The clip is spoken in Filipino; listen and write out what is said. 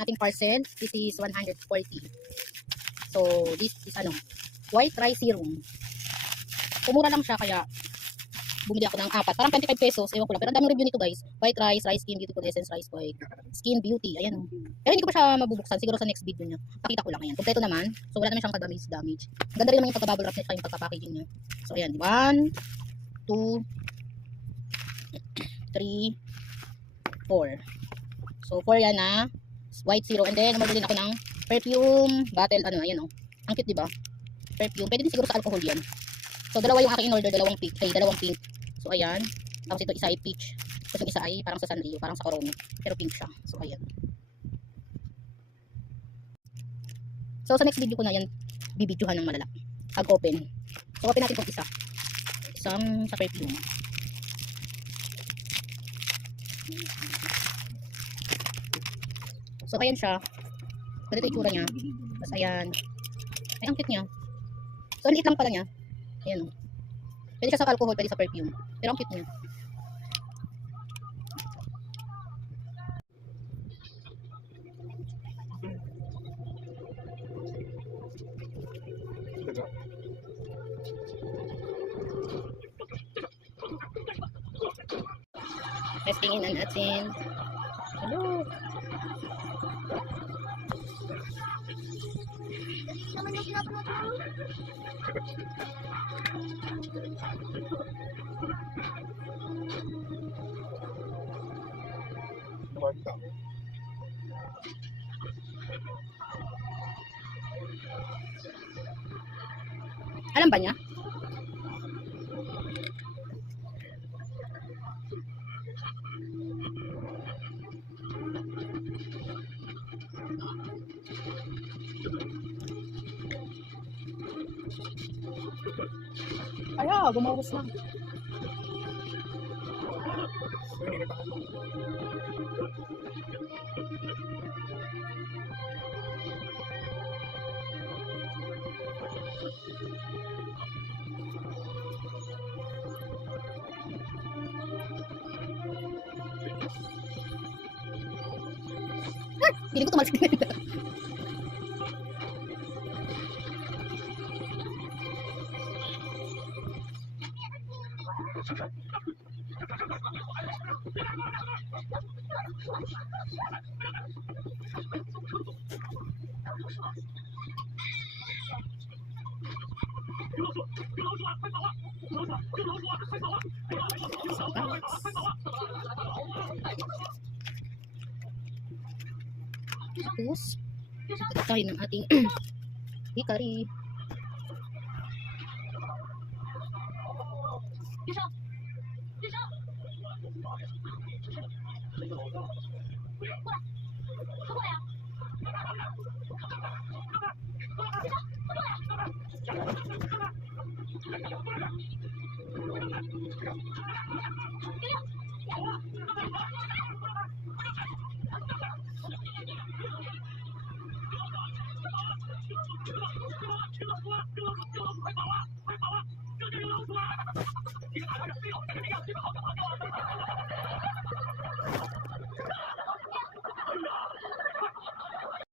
ating parcel. This is 140. So, this is ano, white rice serum. Kumura lang siya, kaya bumili ako ng apat. Parang 25 pesos, ewan ko lang. Pero ang daming review nito guys. White rice, rice skin, beautiful essence, rice oil, skin beauty. Ayan oh. Pero hindi ko pa siya mabubuksan. Siguro sa next video niya. Pakita ko lang. Ayan. Kompleto naman. So, wala naman siyang kadamage damage. Ganda rin naman yung pagka-bubble wrap niya, yung pagka-packaging niya. So, ayan. 1, 2, 3, 4. So, 4 yan na. White zero. And then, umorder din ako ng perfume bottle. Ano, ayan oh. Ang cute, di ba? Perfume. Pwede din siguro sa alcohol yan. So, dalawa yung aking in-order. Dalawang pink. Ay, dalawang pink. So, ayan. Tapos ito, isa ay peach. Tapos yung isa ay parang sa Sanrio. Parang sa Corona. Pero pink siya. So, ayan. So, sa next video ko na yan, bibidyohan ng malala. Pag-open. So, open natin itong isa. Isang sa perfume. So, ayan siya. Ganito itsura niya. Tapos, ayan. Ay, ang cute niya. So, ang lang pala niya. Ayan o. Pwede siya sa alcohol, pwede sa perfume. Pero ang cute niya. Testingin na natin. Hello. Alam ba niya? Ay, ah, gumawas na. Ah, Pili ko tumalsik na yun. Tapos, tayo ng ating hikari. 医生，医生，过来，快过来。呀！医生，快过来。呀！快跑！快跑！这有老鼠啊，这个大招是飞哦，这个飞哦，这个好球，好球。